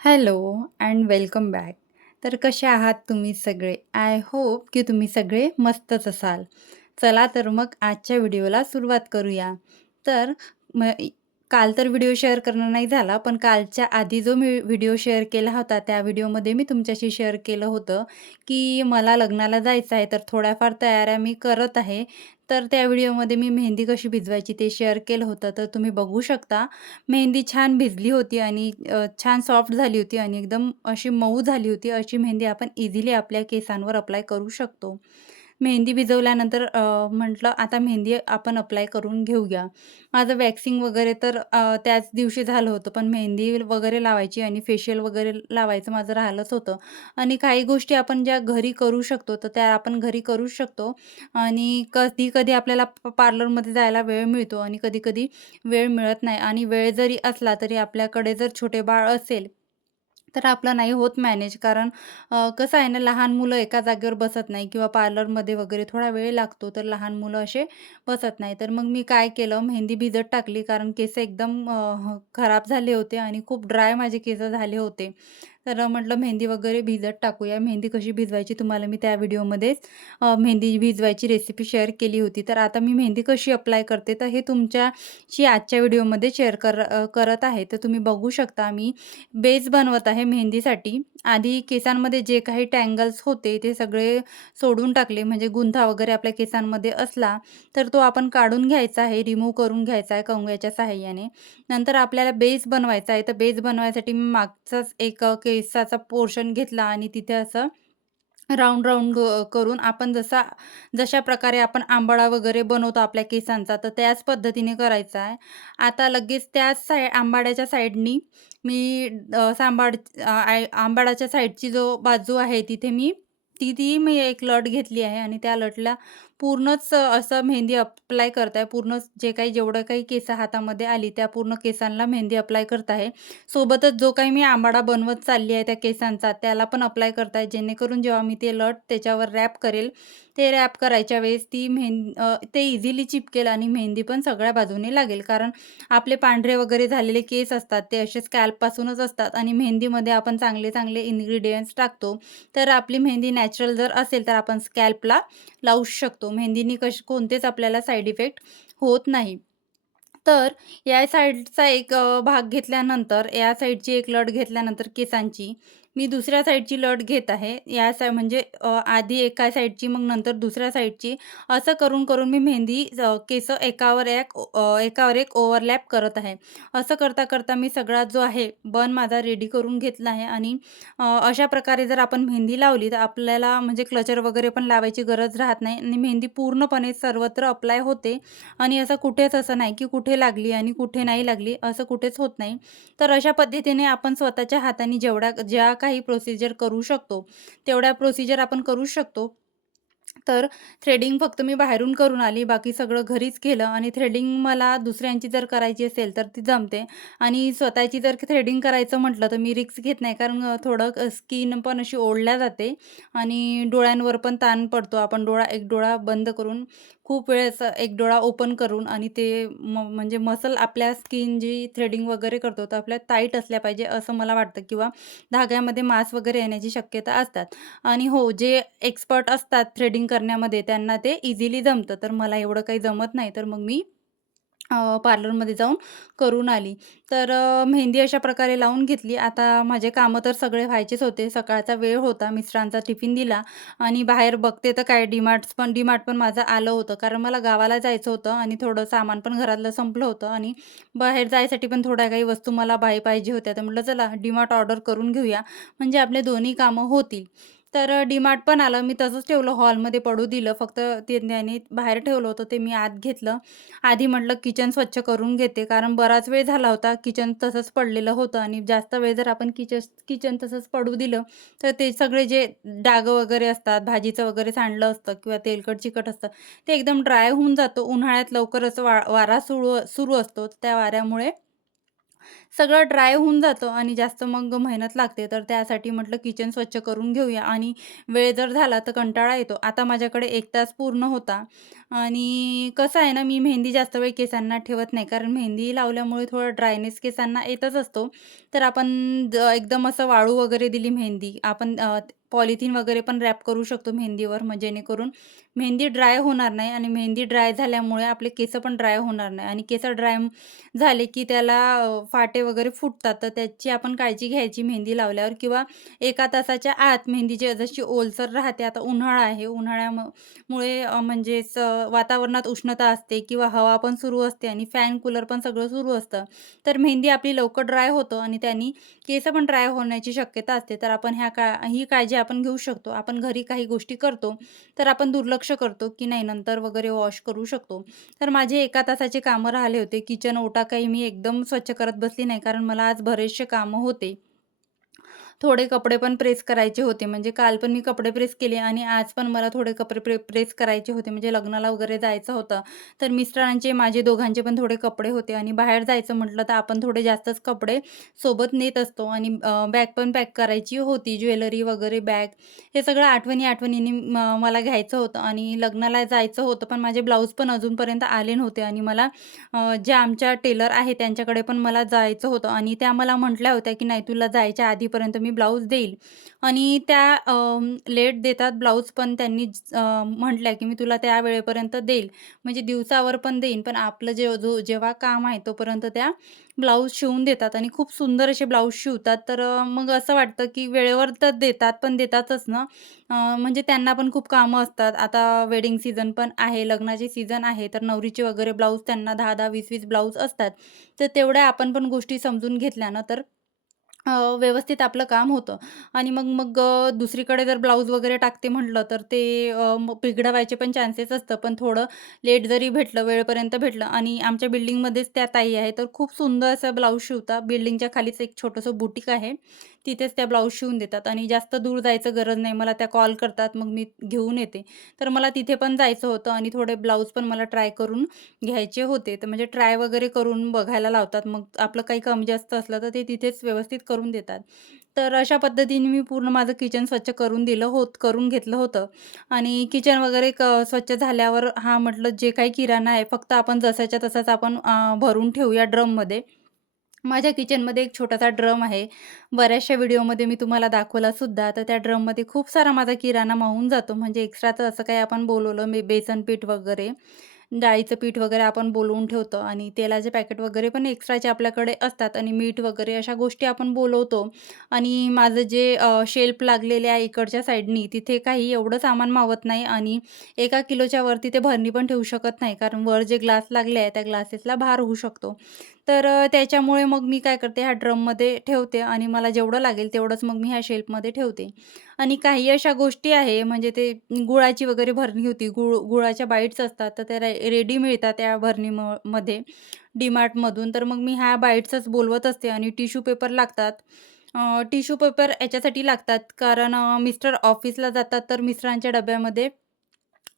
Hello and welcome back. तर कसे आहात तुम्ही सगळे? आय होप की तुम्ही सगळे मस्तच असाल. चला तर मग आजच्या व्हिडिओला सुरुवात करूया. तर म काल तर व्हिडिओ शेअर करणं नाही झाला, पण कालच्या आधी जो मी व्हिडिओ शेअर केला होता, त्या व्हिडिओमध्ये मी तुमच्याशी शेअर केलं होतं, की मला लग्नाला जायचं आहे, तर थोड्याफार तयाऱ्या मी करत आहे. तर त्या व्हिडिओमध्ये मी मेहंदी कशी भिजवायची ते शेअर केलं होतं. तर तुम्ही बघू शकता, मेहंदी छान भिजली होती आणि छान सॉफ्ट झाली होती आणि एकदम अशी मऊ झाली होती. अशी मेहंदी आपण इझिली आपल्या केसांवर अप्लाय करू शकतो. मेहंदी भिजवल्यानंतर म्हटलं आता मेहंदी आपण अप्लाय करून घेऊया. माझं वॅक्सिंग वगैरे तर त्याच दिवशी झालं होतं, पण मेहंदी वगैरे लावायची आणि फेशियल वगैरे लावायचं माझं राहिलंच होतं. आणि काही गोष्टी आपण ज्या घरी करू शकतो, तर त्या आपण घरी करू शकतो आणि कधी-कधी आपल्याला पार्लरमध्ये जायला वेळ मिळतो आणि कधी-कधी वेळ मिळत नाही आणि वेळ जरी असला, तरी आपल्याकडे जर छोटे बाळ असेल, तर आपलं नाही होत मॅनेज. कारण कसं आहे ना, लहान मुलं एका जागेवर बसत नाही किंवा पार्लरमध्ये वगैरे थोडा वेळ लागतो, तर लहान मुलं असे बसत नाही. तर मग मी काय केलं, मेहंदी भिजत टाकली कारण केस एकदम खराब झाले होते आणि खूप ड्राय माझे केस झाले होते. तर म्हटलं मेहंदी वगैरे भिजत टाकूया. मेहंदी कशी भिजवायची तुम्हाला मी त्या व्हिडिओमध्येच मेहंदी भिजवायची रेसिपी शेअर केली होती. तर आता मी मेहंदी कशी अप्लाय करते, तर हे तुमच्याशी आजच्या व्हिडिओमध्ये शेअर कर करत आहे. तर तुम्ही बघू शकता मी बेस बनवत आहे मेहंदीसाठी. आधी केसांमध्ये जे काही टँगल्स होते, ते सगळे सोडून टाकले. म्हणजे गुंथा वगैरे आपल्या केसांमध्ये असला, तर तो आपण काढून घ्यायचा आहे, रिमूव्ह करून घ्यायचा आहे कंगव्याच्या सहाय्याने. नंतर आपल्याला बेस बनवायचा आहे. तर बेस बनवायसाठी मी मागचाच एक केसाचा पोर्शन घेतला आणि तिथे असं राऊंड राऊंड करून आपण जसा जशा प्रकारे आपण आंबाडा वगैरे बनवतो आपल्या केसांचा, तर त्याच पद्धतीने करायचा आहे. आता लगेच त्याच साई आंबाड्याच्या साईडनी मी सांबाड आंबाडाच्या साईडची जो बाजू आहे तिथे मी ती ती मी एक लट घेतली आहे आणि त्या लटला पूर्णच असं मेहंदी अप्लाय करत आहे. पूर्णच जे काही जेवढं काही केस हातामध्ये आली, त्या पूर्ण केसांना मेहंदी अप्लाय करत आहे. सोबतच जो काही मी आंबाडा बनवत चालली आहे त्या केसांचा, त्याला पण अप्लाय करताय जेणेकरून जेव्हा मी ते लट त्याच्यावर रॅप करेल, ते रॅप करायच्या वेळेस ती मेहंदी ते इझिली चिपकेल आणि मेहंदी पण सगळ्या बाजूने लागेल. कारण आपले पांढरे वगैरे झालेले केस असतात, ते असे स्कॅल्पपासूनच असतात आणि मेहंदीमध्ये आपण चांगले-चांगले इन्ग्रेडियंट्स टाकतो. तर आपली मेहंदी नॅचरल जर असेल, तर आपण स्कॅल्पला लावू शकतो. मेहंदीनी कश कोणतेच आपल्याला साईड इफेक्ट होत नाही. तर या साईडचा एक भाग घेतल्यानंतर, या साईडची एक लट घेतल्यानंतर केसांची, मी दुसऱ्या साईडची लट घेत आहे. या सा म्हणजे आधी एका साईडची मग नंतर दुसऱ्या साईडची असं करून-करून मी मेहंदी केस केसं एकावर एक एकावर एक ओव्हरलॅप करत आहे. असं करता-करता मी सगळा जो आहे बन माझा रेडी करून घेतला आहे आणि अशा प्रकारे जर आपण मेहंदी लावली, तर आपल्याला म्हणजे क्लचर वगैरे पण लावायची गरज राहत नाही आणि मेहंदी पूर्णपणे सर्वत्र अप्लाय होते आणि असं कुठेच असं नाही, की कुठे लागली आणि कुठे नाही लागली, असं कुठेच होत नाही. तर अशा पद्धतीने आपण स्वतःच्या हाताने जेवढा ज्या काही काही प्रोसिजर करू शकतो, तेवढ्या प्रोसिजर आपण करू शकतो. तर थ्रेडिंग फक्त मी बाहेरून करून आली. बाकी सगळं घरीच केलं आणि थ्रेडिंग मला दुसऱ्यांची जर करायची असेल, तर ती जमते आणि स्वतःची जर थ्रेडिंग करायचं म्हटलं, तर मी रिक्स घेत नाही. कारण थोडं स्किन पण अशी ओढल्या जाते आणि डोळ्यांवर पण ताण पडतो. आपण डोळा एक डोळा बंद करून खूप वेळेस एक डोळा ओपन करून आणि ते म म्हणजे मसल आपल्या स्किन जी थ्रेडिंग वगैरे करतो, तर आपल्या टाईट असल्या पाहिजे, असं मला वाटतं किंवा धाग्यामध्ये मास वगैरे येण्याची शक्यता असतात. आणि हो, जे एक्सपर्ट असतात थ्रेडिंग करण्यामध्ये, त्यांना ते इझिली जमतं. तर मला एवढं काही जमत नाही, तर मग मी अ, पार्लरमध्ये जाऊन करून आली. तर अ, मेहंदी अशा प्रकारे लावून घेतली. आता माझे कामं तर सगळे व्हायचेच होते. सकाळचा वेळ होता, मिस्टरांचा टिफिन दिला आणि बाहेर बघते तर काय डी-मार्ट्स पण डी-मार्ट पण माझं आलं होतं. कारण मला गावाला जायचं होतं आणि थोडं सामान पण घरातलं संपलं होतं आणि बाहेर जायसाठी पण थोड्या काही वस्तू मला बाही पाहिजे होत्या. तर म्हटलं चला डी-मार्ट ऑर्डर करून घेऊया, म्हणजे आपले दोन्ही कामं होतील. तर अ, डी-मार्ट पण आलं. मी तसंच ठेवलं, हॉलमध्ये पडू दिलं. फक्त ते त्याने बाहेर ठेवलं होतं, ते मी आत घेतलं. आधी म्हटलं किचन स्वच्छ करून घेते, कारण बराच वेळ झाला होता. किचन तसंच पडलेलं होतं आणि जास्त वेळ जर आपण किचस किचन तसंच पडू दिलं, तर ते सगळे जे डागं वगैरे असतात, भाजीचं वगैरे सांडलं असतं किंवा तेलकट-चिकट असतं, ते एकदम ड्राय होऊन जातं. उन्हाळ्यात लवकरच वा वारा सुरू सुरू असतो. त्या वाऱ्यामुळे सगळं ड्राय होऊन जातं आणि जास्त मग मेहनत लागते. तर त्यासाठी म्हटलं किचन स्वच्छ करून घेऊया आणि वेळ जर झाला तर कंटाळा येतो. आता माझ्याकडे एक तास पूर्ण होता आणि कसं आहे ना, मी मेहंदी जास्त वेळ केसांना ठेवत नाही. कारण मेहंदी लावल्यामुळे थोडा ड्रायनेस केसांना येतच असतो. तर आपण एकदम असं वाळू वगैरे दिली मेहंदी, आपण पॉलिथिन वगैरे पण रॅप करू शकतो मेहंदीवर, मग जेणेकरून मेहंदी ड्राय होणार नाही आणि मेहंदी ड्राय झाल्यामुळे आपले केस पण ड्राय होणार नाही आणि केस ड्राय झाले की त्याला फाटे वगैरे फुटतात. तर त्याची आपण काळजी घ्यायची मेहंदी लावल्यावर किंवा एका तासाच्या आत मेहंदीची जशी ओलसर राहते. आता उन्हाळा आहे, उन्हाळ्यामुळे म्हणजेच वातावरणात उष्णता असते किंवा हवा पण सुरू असते आणि फॅन, कूलर पण सगळं सुरू असतं. तर मेहंदी आपली लवकर ड्राय होतं आणि त्यानी केस पण ड्राय होण्याची शक्यता असते. तर आपण ह्या का ही काळजी आपण घेऊ शकतो. आपण घरी काही गोष्टी करतो, तर आपण दुर्लक्ष करतो, की नाही नंतर वगैरे वॉश करू शकतो. तर माझे एका तासाचे कामं राहिले होते. किचन ओटा काही मी एकदम स्वच्छ करत बसली नाही, कारण मला आज बरेचसे कामं होते. थोडे कपडे पण प्रेस करायचे होते. म्हणजे काल पण मी कपडे प्रेस केले आणि आज पण मला थोडे कपडे प्रे प्रेस करायचे होते. म्हणजे लग्नाला वगैरे जायचं होतं. तर मिस्टरांचे, माझे दोघांचे पण थोडे कपडे होते आणि बाहेर जायचं म्हटलं तर आपण थोडे जास्तच कपडे सोबत नेत असतो आणि बॅग पण पॅक करायची होती. ज्वेलरी वगैरे बॅग हे सगळं आठवणी-आठवणींनी मला घ्यायचं होतं आणि लग्नाला जायचं होतं. पण माझे ब्लाऊज पण अजूनपर्यंत आले नव्हते आणि मला जे ज्या आमच्या टेलर आहे त्यांच्याकडे पण मला जायचं होतं आणि त्या मला म्हटल्या होत्या, की "नाही तुला जायच्या आधीपर्यंत मी ब्लाऊज देईल." आणि त्या लेट देतात ब्लाऊज पण त्यांनी अ, म्हटल्या, की "मी तुला त्या वेळेपर्यंत देईल." म्हणजे दिवसावर पण देईन, पण आपलं जे जो जेव्हा काम आहे तोपर्यंत त्या ब्लाऊज शिवून देतात आणि खूप सुंदर असे ब्लाऊज शिवतात. तर मग असं वाटतं, की वेळेवर तर देतात, पण देतातच ना. म्हणजे त्यांना पण खूप कामं असतात. आता वेडिंग सीझन पण आहे, लग्नाचे सीझन आहे, तर नवरीचे वगैरे ब्लाऊज त्यांना दहा दहा वीस वीस ब्लाऊज असतात. तर तेवढ्या आपण पण गोष्टी समजून घेतल्या ना, तर अ, व्यवस्थित आपलं काम होतं आणि मग मग अ, दुसरीकडे जर ब्लाऊज वगैरे टाकते म्हटलं, तर ते अ, मग पण चान्सेस असतं. पण थोडं लेट जरी भेटलं, वेळेपर्यंत भेटलं आणि आमच्या बिल्डिंगमध्येच त्या ताई आहे, तर खूप सुंदर असं ब्लाऊज शिवता बिल्डिंगच्या खालीच एक छोटंसं बुटीक आहे. तिथेच त्या ब्लाऊज शिवून देतात आणि जास्त दूर जायचं गरज नाही. मला त्या कॉल करतात, मग मी घेऊन येते. तर मला तिथे पण जायचं होतं आणि थोडे ब्लाऊज पण मला ट्राय करून घ्यायचे होते. तर म्हणजे ट्राय वगैरे करून बघायला लावतात. मग आपलं काही कमी जास्त असलं, तर ते तिथेच व्यवस्थित करून देतात. तर अशा पद्धतीने मी पूर्ण माझं किचन स्वच्छ करून दिलं होत करून घेतलं होतं आणि किचन वगैरे क स्वच्छ झाल्यावर हा म्हटलं जे काही किराणा आहे, फक्त आपण जसाच्या तसाच आपण भरून ठेवूया ड्रममध्ये. माझ्या किचनमध्ये एक छोटासा ड्रम आहे. बऱ्याचशा व्हिडिओमध्ये मी तुम्हाला दाखवला सुद्धा. तर त्या ड्रममध्ये खूप सारा माझा किराणा मावून जातो. म्हणजे एक्स्ट्राचं असं काही आपण बोलवलं मी बेसन पीठ वगैरे, डाळीचं पीठ वगैरे आपण बोलवून ठेवतो आणि तेलाचे पॅकेट वगैरे पण एक्स्ट्राचे आपल्याकडे असतात आणि मीठ वगैरे अशा गोष्टी आपण बोलवतो आणि माझं जे शेल्फ लागलेले आहे इकडच्या साईडनी, तिथे काही एवढं सामान मावत नाही आणि एका किलोच्या वरती ते भरणी पण ठेवू शकत नाही. कारण वर जे ग्लास लागले आहे, त्या ग्लासेसला भार होऊ शकतो. तर अ, त्याच्यामुळे मग मी काय करते, ह्या ड्रममध्ये ठेवते आणि मला जेवढं लागेल तेवढंच मग मी ह्या शेल्फमध्ये ठेवते. आणि काही अशा गोष्टी आहे, म्हणजे ते गुळाची वगैरे भरणी होती. गुळ गुळाच्या बाईट्स असतात, तर त्या रे रेडी मिळतात त्या भरणी म मध्ये डीमार्टमधून तर मग मी ह्या बाईट्सच बोलवत असते आणि टिश्यू पेपर लागतात. अ, टिश्यू पेपर याच्यासाठी लागतात, कारण अ, मिस्टर ऑफिसला जातात, तर मिस्टरांच्या डब्यामध्ये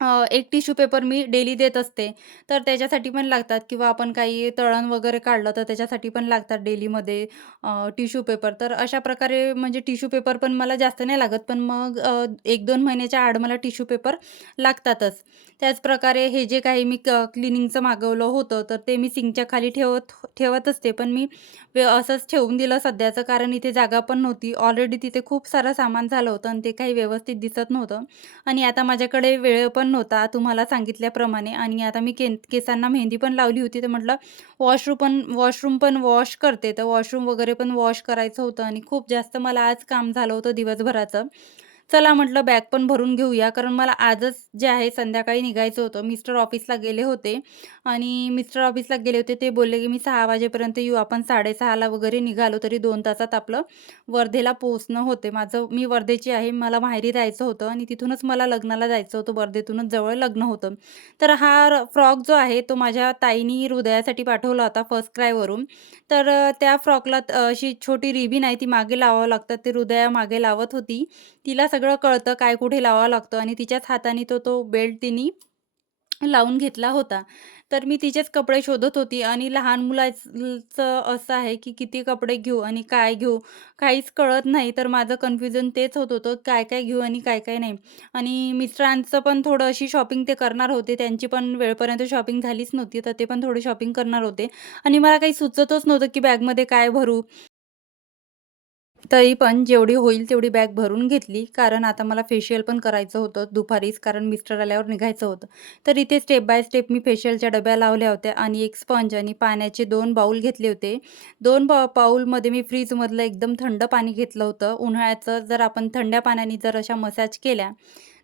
अ, एक टिश्यू पेपर मी डेली देत असते. तर त्याच्यासाठी पण लागतात किंवा आपण काही तळण वगैरे काढलं, तर त्याच्यासाठी पण लागतात डेलीमध्ये अ, टिश्यू पेपर. तर अशा प्रकारे म्हणजे टिश्यू पेपर पण मला जास्त नाही लागत, पण मग अ, 1-2 महिन्याच्या आड मला टिश्यू पेपर लागतातच. त्याचप्रकारे हे जे काही मी क क्लिनिंगचं मागवलं होतं, तर ते मी सिंकच्या खाली ठेवत ठेवत असते. पण मी व्य असंच ठेवून दिलं सध्याचं, कारण इथे जागा पण नव्हती. ऑलरेडी तिथे खूप सारं सामान झालं होतं आणि ते काही व्यवस्थित दिसत नव्हतं आणि आता माझ्याकडे वेळ पण नव्हता तुम्हाला सांगितल्याप्रमाणे आणि आता मी केन केसांना मेहंदी पण लावली होती. तर म्हटलं वॉशरूम पण वॉशरूम पण वॉश करते. तर वॉशरूम वगैरे पण वॉश करायचं होतं आणि खूप जास्त मला आज काम झालं होतं दिवसभराचं. चला म्हटलं बॅग पण भरून घेऊया, कारण मला आजच जे आहे संध्याकाळी निघायचं होतं. मिस्टर ऑफिसला गेले होते आणि मिस्टर ऑफिसला गेले होते. ते बोलले, की "मी सहा वाजेपर्यंत येऊ." आपण 6:30ला वगैरे निघालो, तरी दोन तासात आपलं वर्धेला पोहोचणं होते. माझं मी वर्धेची आहे. मला माहेरी जायचं होतं आणि तिथूनच मला लग्नाला जायचं होतं. वर्धेतूनच जवळ लग्न होतं. तर हा फ्रॉक जो आहे, तो माझ्या ताईनी हृदयासाठी पाठवला होता फर्स्ट क्रायवरून. तर त्या फ्रॉकला अशी छोटी रिबीन आहे, ती मागे लावावं लागतं. ते हृदया मागे लावत होती. तिला सगळं सगळं कळतं काय कुठे लावावं लागतं आणि तिच्याच हाताने तो तो बेल्ट तिनी लावून घेतला होता. तर मी तिचेच कपडे शोधत होती आणि लहान मुलाचं असं आहे, की किती कपडे घेऊ आणि काय घेऊ काहीच कळत नाही. तर माझं कन्फ्युजन तेच होत होतं, काय-काय घेऊ आणि काय-काय नाही. आणि मिस्टरांचं पण थोडं अशी शॉपिंग ते करणार होते. त्यांची पण वेळपर्यंत शॉपिंग झालीच नव्हती. तर ते पण थोडे शॉपिंग करणार होते आणि मला काही सुचतच नव्हतं, की बॅगमध्ये काय भरू? तरी पण जेवढी होईल तेवढी बॅग भरून घेतली. कारण आता मला फेशियल पण करायचं होतं दुपारीच, कारण मिस्टर आल्यावर निघायचं होतं. तर इथे स्टेप बाय स्टेप मी फेशियलच्या डब्या लावल्या होत्या आणि एक स्पंज आणि पाण्याचे दोन बाउल घेतले होते. दोन बा बाऊलमध्ये मी फ्रीजमधलं एकदम थंड पाणी घेतलं होतं. उन्हाळ्याचं जर आपण थंड्या पाण्याने जर अशा मसाज केल्या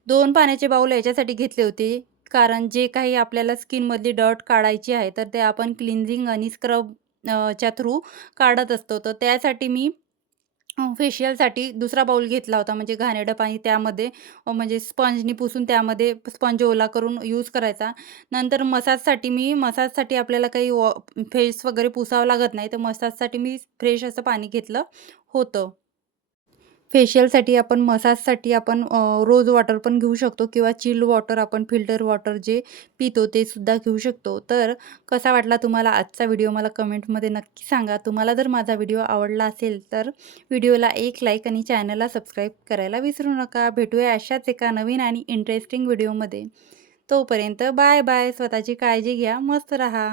दोन पाण्याचे बाऊल याच्यासाठी घेतले होते, कारण जे काही आपल्याला स्किनमधली डर्ट काढायची आहे, तर ते आपण क्लिन्झिंग आणि स्क्रब च्या थ्रू काढत असतो. तर त्यासाठी मी फेशियलसाठी दुसरा बाउल घेतला होता. म्हणजे घाणेरडं पाणी त्यामध्ये म्हणजे स्पंजनी पुसून त्यामध्ये स्पंज ओला करून यूज करायचा. नंतर मसाजसाठी मी मसाजसाठी आपल्याला काही वॉ फेस वगैरे पुसावं लागत नाही. तर मसाजसाठी मी फ्रेश असं पाणी घेतलं होतं. फेशियलसाठी आपण मसाजसाठी आपण रोज वॉटर पण घेऊ शकतो किंवा चिल्ड वॉटर आपण फिल्टर वॉटर जे पितो ते सुद्धा घेऊ शकतो. तर कसा वाटला तुम्हाला आजचा व्हिडिओ मला कमेंटमध्ये नक्की सांगा. तुम्हाला जर माझा व्हिडिओ आवडला असेल तर व्हिडिओला एक लाईक आणि चॅनलला सबस्क्राईब करायला विसरू नका. भेटूया अशाच एका नवीन आणि इंटरेस्टिंग व्हिडिओमध्ये. तोपर्यंत बाय बाय. स्वतःची काळजी घ्या. मस्त रहा